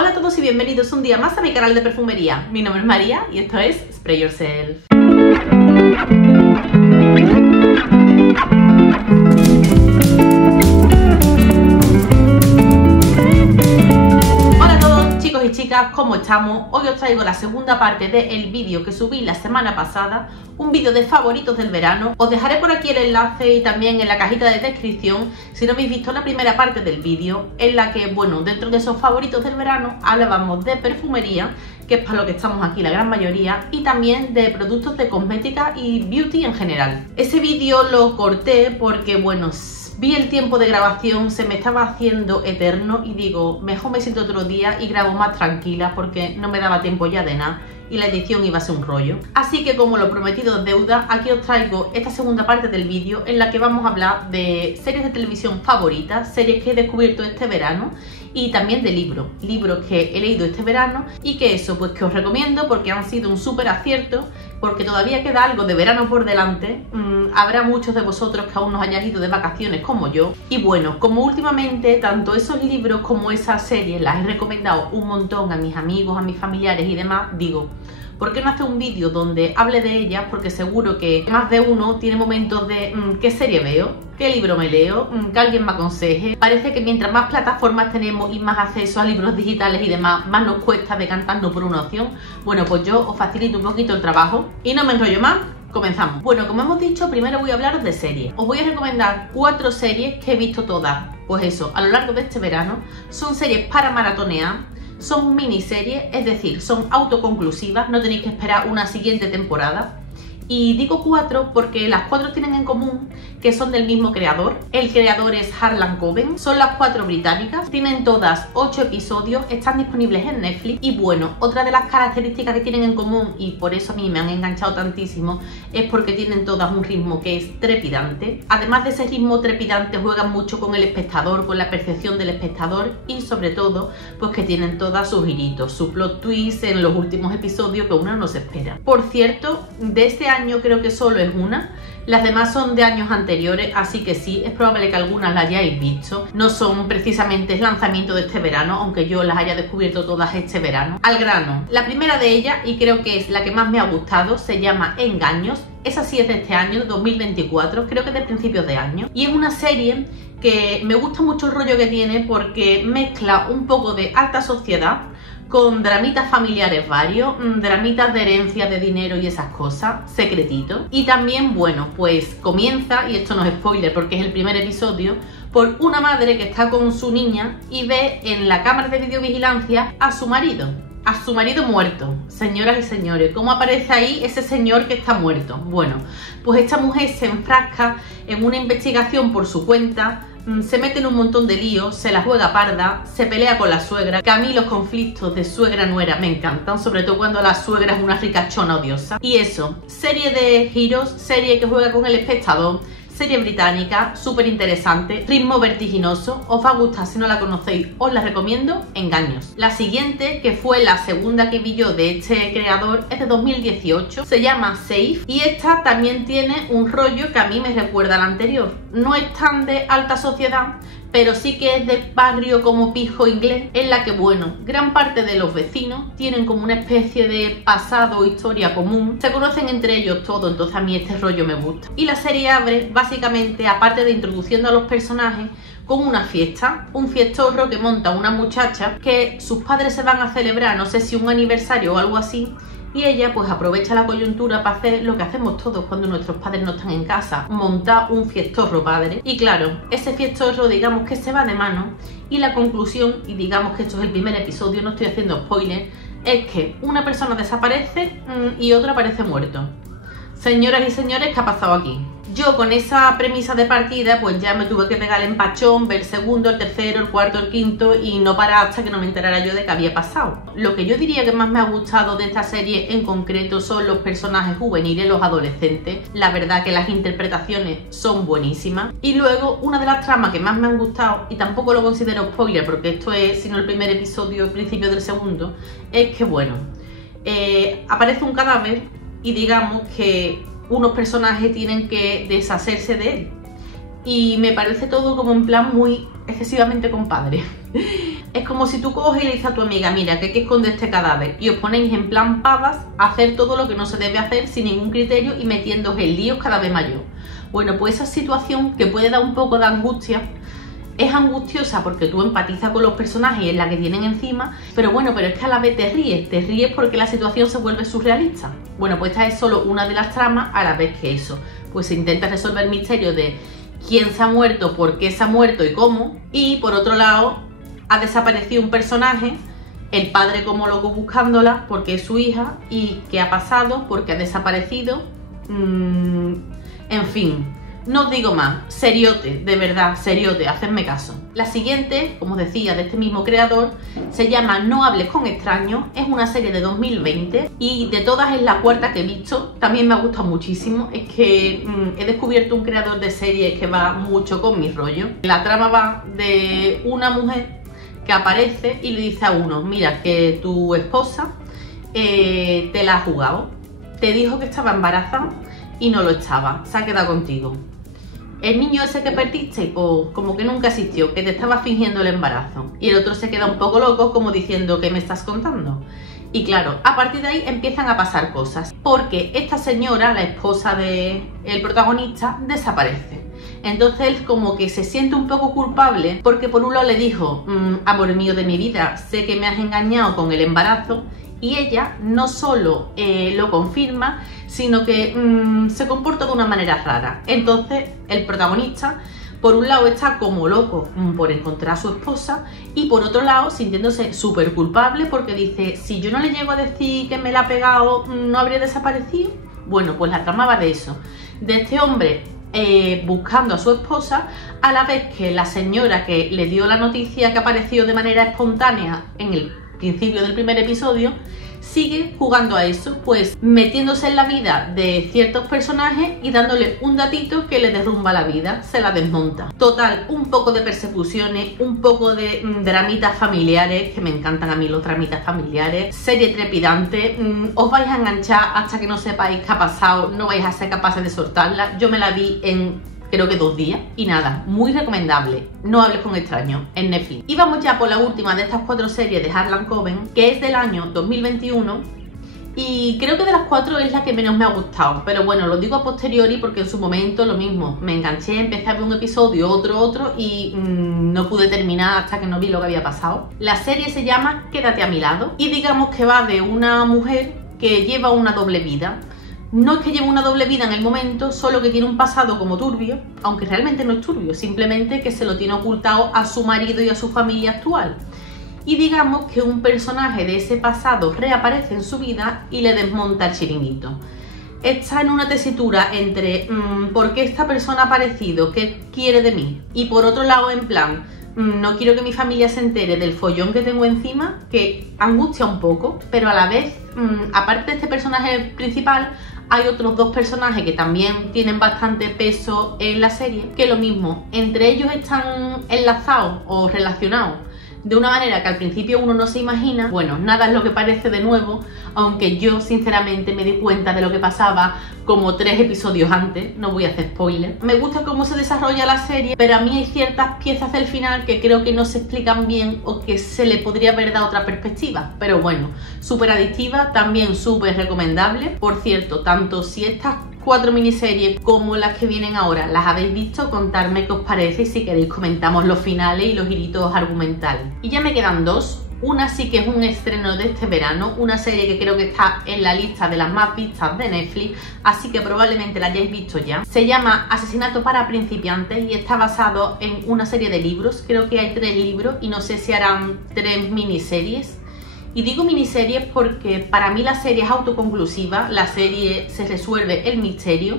Hola a todos y bienvenidos un día más a mi canal de perfumería. Mi nombre es María y esto es Spray Yourself. Hola a todos chicos y chicas, ¿cómo estamos? Hoy os traigo la segunda parte del vídeo que subí la semana pasada, un vídeo de favoritos del verano. Os dejaré por aquí el enlace y también en la cajita de descripción si no habéis visto la primera parte del vídeo, en la que, bueno, dentro de esos favoritos del verano hablábamos de perfumería, que es para lo que estamos aquí la gran mayoría, y también de productos de cosmética y beauty en general. Ese vídeo lo corté porque, bueno, vi el tiempo de grabación, se me estaba haciendo eterno y digo, mejor me siento otro día y grabo más tranquila porque no me daba tiempo ya de nada y la edición iba a ser un rollo. Así que, como lo prometido es deuda, aquí os traigo esta segunda parte del vídeo en la que vamos a hablar de series de televisión favoritas, series que he descubierto este verano y también de libros que he leído este verano y que que os recomiendo porque han sido un súper acierto, porque todavía queda algo de verano por delante. Habrá muchos de vosotros que aún no hayáis ido de vacaciones como yo, y bueno, como últimamente tanto esos libros como esas series las he recomendado un montón a mis amigos, a mis familiares y demás, digo, ¿por qué no hacer un vídeo donde hable de ellas? Porque seguro que más de uno tiene momentos de ¿qué serie veo? ¿Qué libro me leo? Que alguien me aconseje. Parece que mientras más plataformas tenemos y más acceso a libros digitales y demás, más nos cuesta decantarnos por una opción. Bueno, pues yo os facilito un poquito el trabajo y no me enrollo más. Comenzamos. Bueno, como hemos dicho, primero voy a hablaros de series. Os voy a recomendar 4 series que he visto todas, pues eso, a lo largo de este verano. Son series para maratonear, son miniseries, es decir, son autoconclusivas, no tenéis que esperar una siguiente temporada. Y digo 4 porque las 4 tienen en común que son del mismo creador. El creador es Harlan Coben. Son las 4 británicas. Tienen todas 8 episodios. Están disponibles en Netflix. Y bueno, otra de las características que tienen en común, y por eso a mí me han enganchado tantísimo, es porque tienen todas un ritmo que es trepidante. Además de ese ritmo trepidante, juegan mucho con el espectador, con la percepción del espectador, y sobre todo, pues que tienen todas sus giritos, su plot twist en los últimos episodios que uno no se espera. Por cierto, de este año creo que solo es una. Las demás son de años anteriores, así que sí, es probable que algunas las hayáis visto. No son precisamente el lanzamiento de este verano, aunque yo las haya descubierto todas este verano. Al grano, la primera de ellas, y creo que es la que más me ha gustado, se llama Engaños. Esa sí es de este año, de 2024, creo que de principios de año. Y es una serie que me gusta mucho el rollo que tiene porque mezcla un poco de alta sociedad con dramitas familiares varios, dramitas de herencia, de dinero y esas cosas, secretitos. Y también, bueno, pues comienza, y esto no es spoiler porque es el primer episodio, por una madre que está con su niña y ve en la cámara de videovigilancia a su marido muerto. Señoras y señores, ¿cómo aparece ahí ese señor que está muerto? Bueno, pues esta mujer se enfrasca en una investigación por su cuenta, se mete en un montón de líos, se la juega parda, se pelea con la suegra, que a mí los conflictos de suegra-nuera me encantan, sobre todo cuando la suegra es una ricachona odiosa. Y eso, serie de giros, serie que juega con el espectador, serie británica, súper interesante, ritmo vertiginoso, os va a gustar si no la conocéis, os la recomiendo, Engaños. La siguiente, que fue la segunda que vi yo de este creador, es de 2018, se llama Safe, y esta también tiene un rollo que a mí me recuerda al anterior. No es tan de alta sociedad, pero sí que es de barrio como pijo inglés, en la que, bueno, gran parte de los vecinos tienen como una especie de pasado o historia común, se conocen entre ellos todos, entonces a mí este rollo me gusta. Y la serie abre, básicamente, aparte de introduciendo a los personajes, con una fiesta, un fiestorro que monta una muchacha que sus padres se van a celebrar, no sé si un aniversario o algo así, y ella pues aprovecha la coyuntura para hacer lo que hacemos todos cuando nuestros padres no están en casa, montar un fiestorro padre. Y claro, ese fiestorro digamos que se va de mano, y la conclusión, y digamos que esto es el primer episodio, no estoy haciendo spoiler, es que una persona desaparece y otra aparece muerto. Señoras y señores, ¿qué ha pasado aquí? Yo con esa premisa de partida pues ya me tuve que pegar el empachón, ver el segundo, el tercero, el cuarto, el quinto y no parar hasta que no me enterara yo de qué había pasado. Lo que yo diría que más me ha gustado de esta serie en concreto son los personajes juveniles, los adolescentes. La verdad que las interpretaciones son buenísimas. Y luego una de las tramas que más me han gustado, y tampoco lo considero spoiler porque esto es sino el primer episodio, el principio del segundo, es que bueno, aparece un cadáver y digamos que unos personajes tienen que deshacerse de él. Y me parece todo como en plan muy excesivamente compadre. Es como si tú coges y le dices a tu amiga, mira, que hay que esconder este cadáver, y os ponéis en plan pavas a hacer todo lo que no se debe hacer sin ningún criterio y metiéndoos en líos cada vez mayor. Bueno, pues esa situación que puede dar un poco de angustia, es angustiosa porque tú empatizas con los personajes y es la que tienen encima, pero bueno, pero es que a la vez te ríes porque la situación se vuelve surrealista. Bueno, pues esta es solo una de las tramas, a la vez que eso, pues se intenta resolver el misterio de quién se ha muerto, por qué se ha muerto y cómo, y por otro lado ha desaparecido un personaje, el padre como loco buscándola porque es su hija, y qué ha pasado, porque ha desaparecido, en fin. No os digo más, seriote, de verdad, seriote, hacedme caso. La siguiente, como os decía, de este mismo creador, se llama No hables con extraños, es una serie de 2020 y de todas es la cuarta que he visto, también me ha gustado muchísimo, es que he descubierto un creador de series que va mucho con mi rollo. La trama va de una mujer que aparece y le dice a uno, mira, que tu esposa te la ha jugado, te dijo que estaba embarazada y no lo estaba, se ha quedado contigo. El niño ese que perdiste, o como que nunca existió, que te estaba fingiendo el embarazo. Y el otro se queda un poco loco como diciendo, ¿qué me estás contando? Y claro, a partir de ahí empiezan a pasar cosas, porque esta señora, la esposa del protagonista, desaparece. Entonces él como que se siente un poco culpable, porque por un lado le dijo, amor mío de mi vida, sé que me has engañado con el embarazo, y ella no solo lo confirma, sino que se comporta de una manera rara. Entonces el protagonista, por un lado, está como loco por encontrar a su esposa, y por otro lado sintiéndose súper culpable porque dice, si yo no le llego a decir que me la ha pegado, ¿no habría desaparecido? Bueno, pues la trama va de eso, de este hombre buscando a su esposa, a la vez que la señora que le dio la noticia, que apareció de manera espontánea en el principio del primer episodio, sigue jugando a eso, pues metiéndose en la vida de ciertos personajes y dándole un datito que le derrumba la vida, se la desmonta. Total, un poco de persecuciones, un poco de dramitas familiares, que me encantan a mí los dramitas familiares, serie trepidante, os vais a enganchar hasta que no sepáis qué ha pasado, no vais a ser capaces de soltarla. Yo me la vi en creo que 2 días y nada, muy recomendable. No hables con extraños, en Netflix. Y vamos ya por la última de estas 4 series de Harlan Coben, que es del año 2021 y creo que de las 4 es la que menos me ha gustado, pero bueno, lo digo a posteriori porque en su momento lo mismo, me enganché, empecé a ver un episodio, otro y no pude terminar hasta que no vi lo que había pasado. La serie se llama Quédate a mi lado y digamos que va de una mujer que lleva una doble vida. No es que lleve una doble vida en el momento, solo que tiene un pasado como turbio, aunque realmente no es turbio, simplemente que se lo tiene ocultado a su marido y a su familia actual. Y digamos que un personaje de ese pasado reaparece en su vida y le desmonta el chiringuito. Está en una tesitura entre ¿por qué esta persona ha aparecido? ¿Qué quiere de mí? Y por otro lado, en plan, no quiero que mi familia se entere del follón que tengo encima, que angustia un poco, pero a la vez, aparte de este personaje principal, hay otros 2 personajes que también tienen bastante peso en la serie, que lo mismo, entre ellos están enlazados o relacionados de una manera que al principio uno no se imagina. Bueno, nada es lo que parece de nuevo, aunque yo sinceramente me di cuenta de lo que pasaba como 3 episodios antes, no voy a hacer spoiler. Me gusta cómo se desarrolla la serie, pero a mí hay ciertas piezas del final que creo que no se explican bien o que se le podría haber dado otra perspectiva, pero bueno, súper adictiva, también súper recomendable. Por cierto, tanto si estas 4 miniseries como las que vienen ahora las habéis visto, contadme qué os parece y si queréis comentamos los finales y los giritos argumentales. Y ya me quedan 2. Una sí que es un estreno de este verano, una serie que creo que está en la lista de las más vistas de Netflix, así que probablemente la hayáis visto ya. Se llama Asesinato para principiantes y está basado en una serie de libros, creo que hay 3 libros y no sé si harán 3 miniseries. Y digo miniseries porque para mí la serie es autoconclusiva, la serie se resuelve el misterio,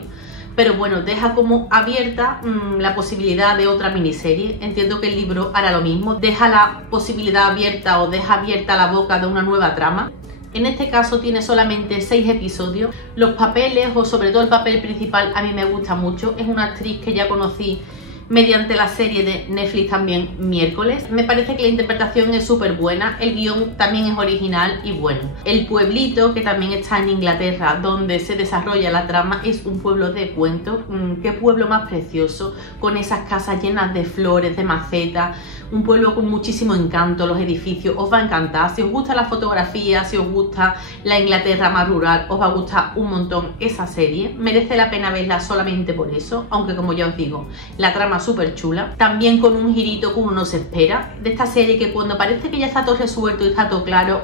pero bueno, deja como abierta la posibilidad de otra miniserie. Entiendo que el libro hará lo mismo, deja la posibilidad abierta o deja abierta la boca de una nueva trama. En este caso tiene solamente 6 episodios. Los papeles, o sobre todo el papel principal, a mí me gusta mucho. Es una actriz que ya conocí mediante la serie de Netflix también, Miércoles. Me parece que la interpretación es súper buena, el guión también es original y bueno. El pueblito, que también está en Inglaterra, donde se desarrolla la trama, es un pueblo de cuentos. Qué pueblo más precioso, con esas casas llenas de flores, de macetas, un pueblo con muchísimo encanto, los edificios, os va a encantar. Si os gusta la fotografía, si os gusta la Inglaterra más rural, os va a gustar un montón esa serie. Merece la pena verla solamente por eso, aunque como ya os digo, la trama es súper chula. También con un girito que uno no se espera, de esta serie que cuando parece que ya está todo resuelto y está todo claro,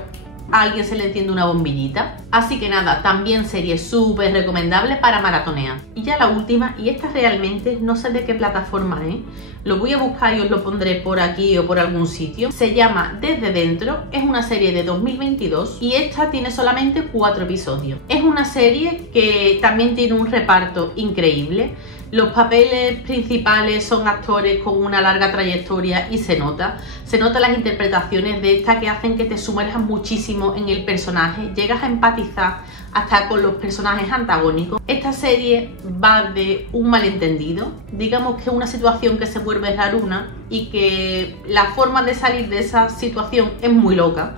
a alguien se le enciende una bombillita. Así que nada, también serie súper recomendable para maratonear. Y ya la última, y esta realmente no sé de qué plataforma es, lo voy a buscar y os lo pondré por aquí o por algún sitio. Se llama Desde Dentro, es una serie de 2022 y esta tiene solamente 4 episodios. Es una serie que también tiene un reparto increíble. Los papeles principales son actores con una larga trayectoria y se nota las interpretaciones de esta que hacen que te sumerjas muchísimo en el personaje, llegas a empatizar hasta con los personajes antagónicos. Esta serie va de un malentendido, digamos que una situación que se vuelve raruna y que la forma de salir de esa situación es muy loca.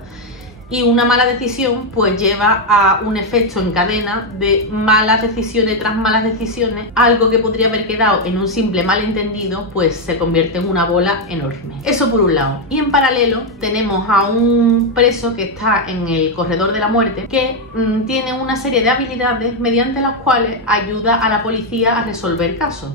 Y una mala decisión pues lleva a un efecto en cadena de malas decisiones tras malas decisiones. Algo que podría haber quedado en un simple malentendido pues se convierte en una bola enorme. Eso por un lado. Y en paralelo tenemos a un preso que está en el corredor de la muerte que tiene una serie de habilidades mediante las cuales ayuda a la policía a resolver casos.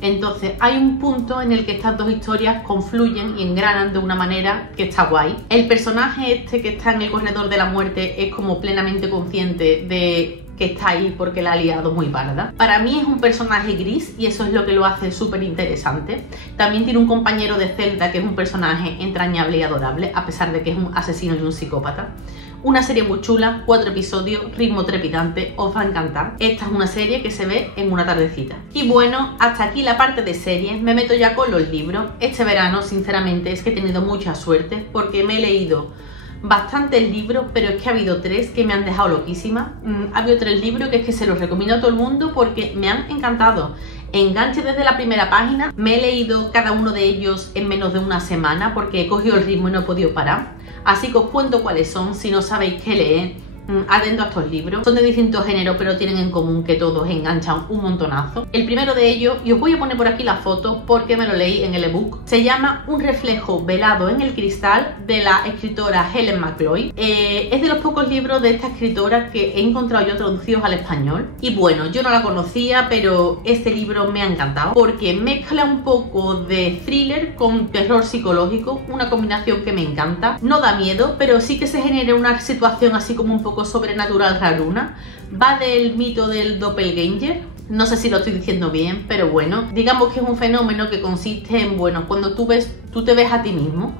Entonces hay un punto en el que estas dos historias confluyen y engranan de una manera que está guay. El personaje este que está en el corredor de la muerte es como plenamente consciente de que está ahí porque la ha liado muy parda. Para mí es un personaje gris y eso es lo que lo hace súper interesante. También tiene un compañero de celda que es un personaje entrañable y adorable, a pesar de que es un asesino y un psicópata. Una serie muy chula, 4 episodios, ritmo trepidante, os va a encantar. Esta es una serie que se ve en una tardecita. Y bueno, hasta aquí la parte de series, me meto ya con los libros. Este verano, sinceramente, es que he tenido mucha suerte porque me he leído bastantes libros, pero es que ha habido 3 que me han dejado loquísima. Ha habido 3 libros que es que se los recomiendo a todo el mundo porque me han encantado. Enganche desde la primera página, me he leído cada uno de ellos en menos de una semana porque he cogido el ritmo y no he podido parar. Así que os cuento cuáles son, si no sabéis qué leer, atento a estos libros. Son de distintos géneros, pero tienen en común que todos enganchan un montonazo. El primero de ellos, y os voy a poner por aquí la foto porque me lo leí en el ebook, se llama Un reflejo velado en el cristal, de la escritora Helen McCloy. Es de los pocos libros de esta escritora que he encontrado yo traducidos al español. Y bueno, yo no la conocía, pero este libro me ha encantado porque mezcla un poco de thriller con terror psicológico, una combinación que me encanta. No da miedo, pero sí que se genera una situación así como un poco sobrenatural raruna. Va del mito del doppelganger, no sé si lo estoy diciendo bien, pero bueno, digamos que es un fenómeno que consiste en, bueno, cuando tú te ves a ti mismo,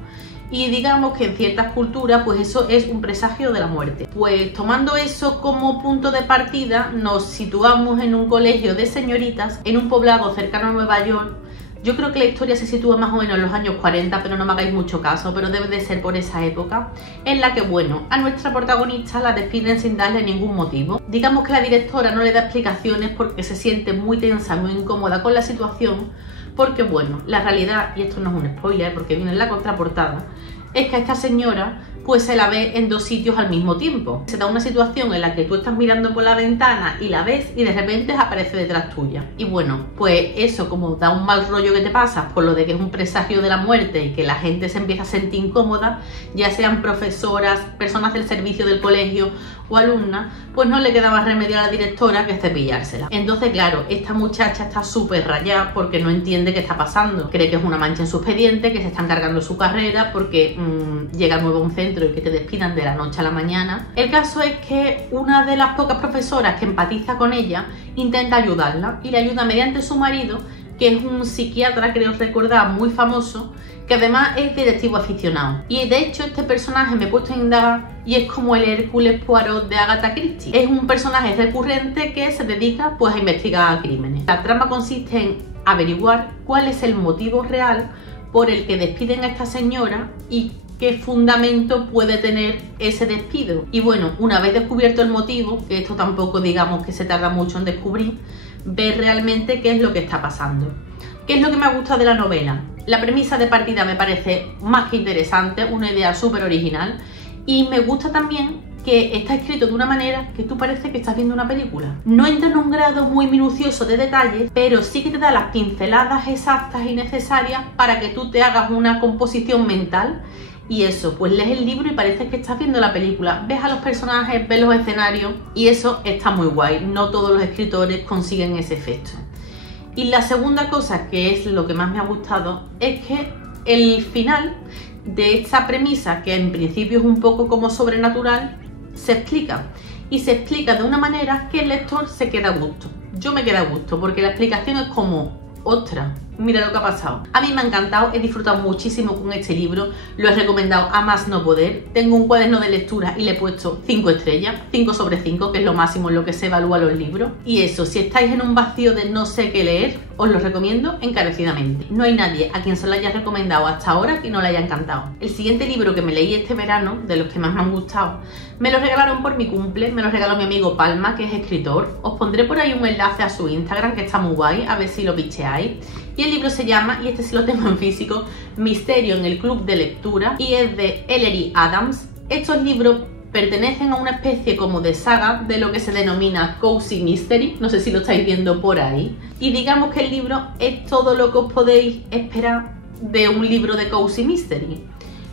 y digamos que en ciertas culturas pues eso es un presagio de la muerte. Pues tomando eso como punto de partida, nos situamos en un colegio de señoritas en un poblado cercano a Nueva York. Yo creo que la historia se sitúa más o menos en los años 40, pero no me hagáis mucho caso, pero debe de ser por esa época, en la que, bueno, a nuestra protagonista la despiden sin darle ningún motivo. Digamos que la directora no le da explicaciones porque se siente muy tensa, muy incómoda con la situación, porque, bueno, la realidad, y esto no es un spoiler porque viene en la contraportada, es que a esta señora pues se la ve en 2 sitios al mismo tiempo. Se da una situación en la que tú estás mirando por la ventana y la ves y de repente aparece detrás tuya. Y bueno, pues eso, como da un mal rollo que te pasas por lo de que es un presagio de la muerte y que la gente se empieza a sentir incómoda, ya sean profesoras, personas del servicio del colegio o alumnas, pues no le queda más remedio a la directora que cepillársela. Entonces, claro, esta muchacha está súper rayada porque no entiende qué está pasando. Cree que es una mancha en su expediente, que se están cargando su carrera porque llega nuevo a un centro y que te despidan de la noche a la mañana. El caso es que una de las pocas profesoras que empatiza con ella intenta ayudarla y le ayuda mediante su marido, que es un psiquiatra, creo recordar, muy famoso, que además es detective aficionado. Y de hecho este personaje me he puesto a indagar y es como el Hércules Poirot de Agatha Christie. Es un personaje recurrente que se dedica pues a investigar crímenes. La trama consiste en averiguar cuál es el motivo real por el que despiden a esta señora y qué fundamento puede tener ese despido. Y bueno, una vez descubierto el motivo, que esto tampoco digamos que se tarda mucho en descubrir, ver realmente qué es lo que está pasando. ¿Qué es lo que me ha gustado de la novela? La premisa de partida me parece más que interesante, una idea súper original, y me gusta también que está escrito de una manera que tú parece que estás viendo una película. No entra en un grado muy minucioso de detalles, pero sí que te da las pinceladas exactas y necesarias para que tú te hagas una composición mental. Y eso, pues lees el libro y parece que estás viendo la película. Ves a los personajes, ves los escenarios y eso está muy guay. No todos los escritores consiguen ese efecto. Y la segunda cosa, que es lo que más me ha gustado, es que el final de esta premisa, que en principio es un poco como sobrenatural, se explica. Y se explica de una manera que el lector se queda a gusto. Yo me quedé a gusto porque la explicación es como, ostras, mira lo que ha pasado. A mí me ha encantado, he disfrutado muchísimo con este libro, lo he recomendado a más no poder. Tengo un cuaderno de lectura y le he puesto 5 estrellas, 5 sobre 5, que es lo máximo en lo que se evalúa los libros. Y eso, si estáis en un vacío de no sé qué leer, os lo recomiendo encarecidamente. No hay nadie a quien se lo haya recomendado hasta ahora que no le haya encantado. El siguiente libro que me leí este verano, de los que más me han gustado, me lo regalaron por mi cumple, me lo regaló mi amigo Palma, que es escritor. Os pondré por ahí un enlace a su Instagram, que está muy guay, a ver si lo picheáis. Y el libro se llama, y este sí lo tengo en físico, Misterio en el Club de Lectura, y es de Ellery Adams. Estos libros pertenecen a una especie como de saga de lo que se denomina Cozy Mystery, no sé si lo estáis viendo por ahí, y digamos que el libro es todo lo que os podéis esperar de un libro de Cozy Mystery.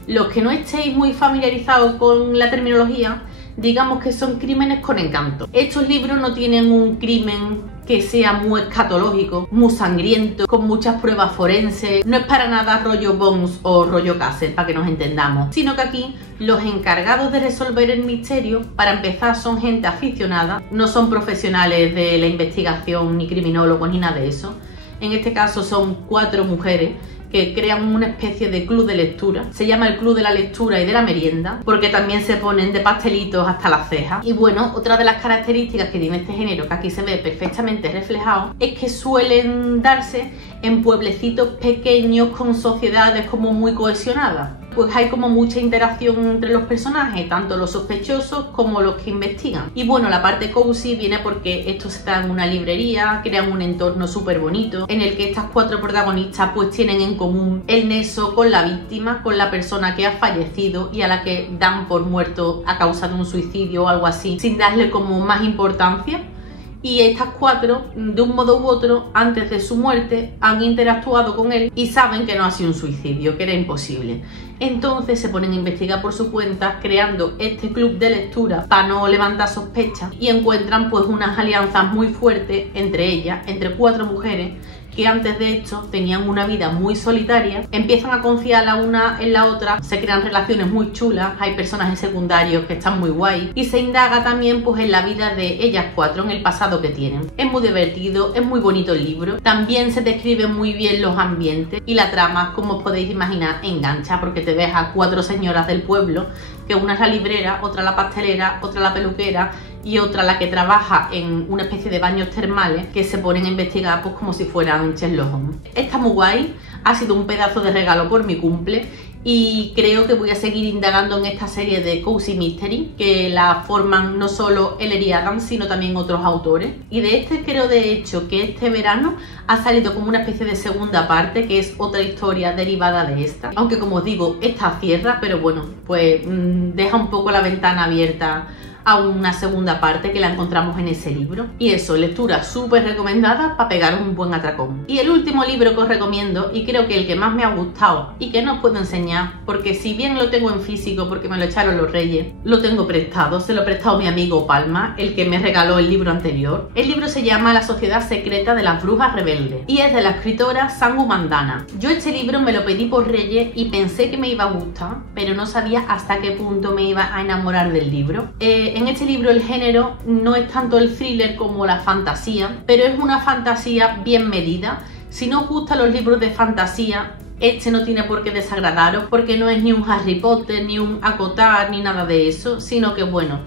Los que no estéis muy familiarizados con la terminología, digamos que son crímenes con encanto. Estos libros no tienen un crimen que sea muy escatológico, muy sangriento, con muchas pruebas forenses. No es para nada rollo Bones o rollo Castle, para que nos entendamos, sino que aquí los encargados de resolver el misterio, para empezar, son gente aficionada, no son profesionales de la investigación, ni criminólogos, ni nada de eso. En este caso son 4 mujeres que crean una especie de club de lectura. Se llama el Club de la Lectura y de la Merienda, porque también se ponen de pastelitos hasta las cejas. Y bueno, otra de las características que tiene este género, que aquí se ve perfectamente reflejado, es que suelen darse en pueblecitos pequeños con sociedades como muy cohesionadas. Pues hay como mucha interacción entre los personajes, tanto los sospechosos como los que investigan. Y bueno, la parte cozy viene porque esto se da en una librería, crean un entorno súper bonito, en el que estas 4 protagonistas pues tienen en común el nexo con la víctima, con la persona que ha fallecido y a la que dan por muerto a causa de un suicidio o algo así, sin darle como más importancia. Y estas 4, de un modo u otro, antes de su muerte, han interactuado con él y saben que no ha sido un suicidio, que era imposible. Entonces se ponen a investigar por su cuenta, creando este club de lectura para no levantar sospechas, y encuentran pues unas alianzas muy fuertes entre ellas, entre 4 mujeres, que antes de esto tenían una vida muy solitaria, empiezan a confiar la una en la otra, se crean relaciones muy chulas, hay personajes secundarios que están muy guay, y se indaga también pues en la vida de ellas 4, en el pasado que tienen. Es muy divertido, es muy bonito el libro, también se describen muy bien los ambientes, y la trama, como os podéis imaginar, engancha, porque te ves a 4 señoras del pueblo, que una es la librera, otra la pastelera, otra la peluquera, y otra la que trabaja en una especie de baños termales, que se ponen a investigar pues como si fueran Sherlock Holmes. Está muy guay, ha sido un pedazo de regalo por mi cumple, y creo que voy a seguir indagando en esta serie de Cozy Mystery, que la forman no solo Ellery Adams, sino también otros autores. Y de este creo de hecho que este verano ha salido como una especie de segunda parte, que es otra historia derivada de esta. Aunque como os digo, esta cierra, pero bueno, pues deja un poco la ventana abierta a una segunda parte que la encontramos en ese libro. Y eso, lectura súper recomendada para pegar un buen atracón. Y el último libro que os recomiendo, y creo que el que más me ha gustado y que no os puedo enseñar, porque si bien lo tengo en físico porque me lo echaron los Reyes, lo tengo prestado, se lo he prestado a mi amigo Palma, el que me regaló el libro anterior. El libro se llama La Sociedad Secreta de las Brujas Rebeldes y es de la escritora Sangu Mandana. Yo este libro me lo pedí por Reyes y pensé que me iba a gustar, pero no sabía hasta qué punto me iba a enamorar del libro. En este libro el género no es tanto el thriller como la fantasía, pero es una fantasía bien medida. Si no os gustan los libros de fantasía, este no tiene por qué desagradaros, porque no es ni un Harry Potter, ni un Acotar, ni nada de eso, sino que bueno,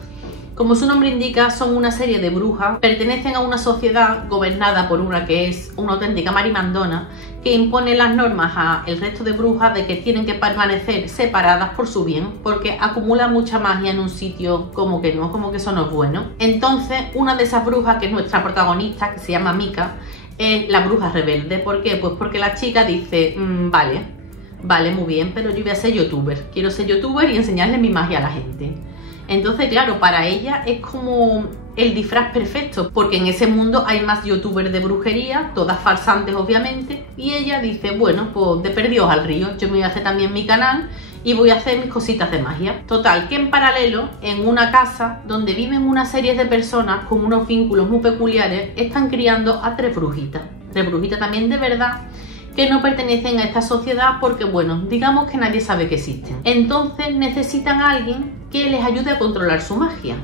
como su nombre indica, son una serie de brujas, pertenecen a una sociedad gobernada por una que es una auténtica marimandona, que impone las normas al resto de brujas de que tienen que permanecer separadas por su bien, porque acumula mucha magia en un sitio como que no, como que eso no es bueno. Entonces, una de esas brujas, que es nuestra protagonista, que se llama Mika, es la bruja rebelde. ¿Por qué? Pues porque la chica dice, vale, muy bien, pero yo voy a ser youtuber, quiero ser youtuber y enseñarle mi magia a la gente. Entonces, claro, para ella es como el disfraz perfecto, porque en ese mundo hay más youtubers de brujería, todas farsantes obviamente, y ella dice, bueno, pues de perdidos al río, yo me voy a hacer también mi canal y voy a hacer mis cositas de magia. Total, que en paralelo, en una casa donde viven una serie de personas con unos vínculos muy peculiares, están criando a 3 brujitas también de verdad, que no pertenecen a esta sociedad porque, bueno, digamos que nadie sabe que existen. Entonces necesitan a alguien que les ayude a controlar su magia.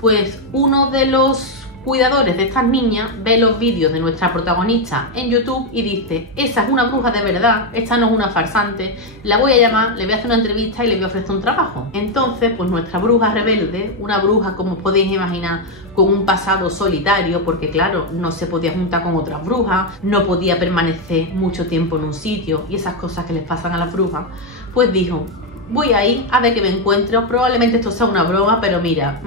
Pues uno de los cuidadores de estas niñas ve los vídeos de nuestra protagonista en YouTube y dice, esa es una bruja de verdad, esta no es una farsante, la voy a llamar, le voy a hacer una entrevista y le voy a ofrecer un trabajo. Entonces, pues nuestra bruja rebelde, una bruja como podéis imaginar, con un pasado solitario, porque claro, no se podía juntar con otras brujas, no podía permanecer mucho tiempo en un sitio y esas cosas que les pasan a las brujas, pues dijo, voy a ir a ver qué me encuentro, probablemente esto sea una broma, pero mira,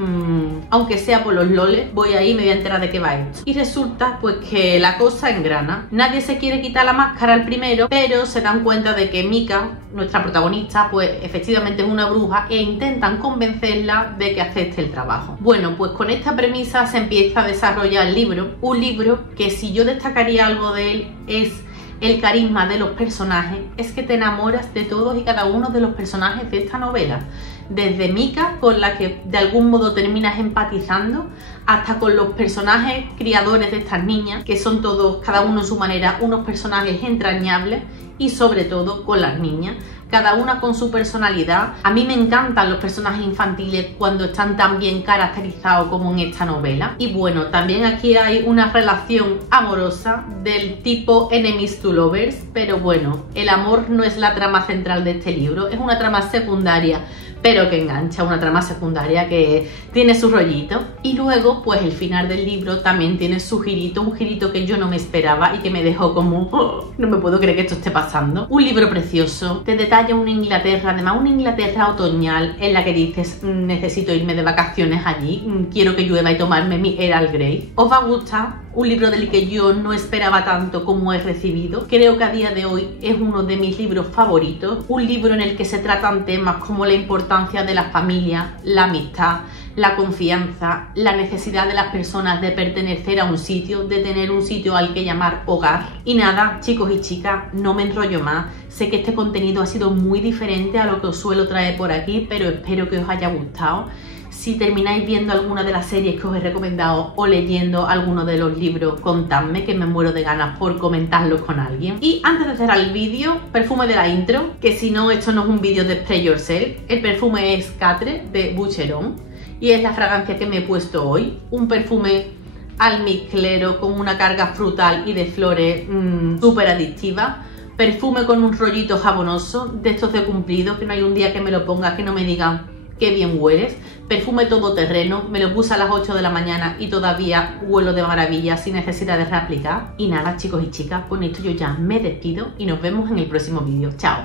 aunque sea por los loles, voy a ir y me voy a enterar de qué va esto. Y resulta pues que la cosa engrana, nadie se quiere quitar la máscara al primero, pero se dan cuenta de que Mika, nuestra protagonista, pues efectivamente es una bruja e intentan convencerla de que acepte el trabajo. Bueno, pues con esta premisa se empieza a desarrollar el libro, un libro que si yo destacaría algo de él es el carisma de los personajes, es que te enamoras de todos y cada uno de los personajes de esta novela. Desde Mika, con la que de algún modo terminas empatizando, hasta con los personajes criadores de estas niñas, que son todos, cada uno a su manera, unos personajes entrañables, y sobre todo con las niñas, cada una con su personalidad. A mí me encantan los personajes infantiles cuando están tan bien caracterizados como en esta novela. Y bueno, también aquí hay una relación amorosa del tipo enemies to lovers, pero bueno, el amor no es la trama central de este libro, es una trama secundaria, pero que engancha, una trama secundaria que tiene su rollito. Y luego, pues el final del libro también tiene su girito, un girito que yo no me esperaba y que me dejó como, oh, no me puedo creer que esto esté pasando. Un libro precioso, te detalla una Inglaterra, además una Inglaterra otoñal en la que dices, necesito irme de vacaciones allí, quiero que llueva y tomarme mi Earl Grey. ¿Os va a gustar? Un libro del que yo no esperaba tanto como he recibido. Creo que a día de hoy es uno de mis libros favoritos. Un libro en el que se tratan temas como la importancia de la familia, la amistad, la confianza, la necesidad de las personas de pertenecer a un sitio, de tener un sitio al que llamar hogar. Y nada, chicos y chicas, no me enrollo más. Sé que este contenido ha sido muy diferente a lo que os suelo traer por aquí, pero espero que os haya gustado. Si termináis viendo alguna de las series que os he recomendado o leyendo alguno de los libros, contadme, que me muero de ganas por comentarlos con alguien. Y antes de cerrar el vídeo, perfume de la intro, que si no, esto no es un vídeo de Spray Yourself. El perfume es Catre de Boucheron y es la fragancia que me he puesto hoy. Un perfume almizclero con una carga frutal y de flores súper adictiva. Perfume con un rollito jabonoso, de estos de cumplido, que no hay un día que me lo ponga que no me digan qué bien hueles. Perfume todoterreno, me lo puse a las 8 de la mañana y todavía huelo de maravilla sin necesidad de reaplicar. Y nada, chicos y chicas, con esto yo ya me despido y nos vemos en el próximo vídeo. ¡Chao!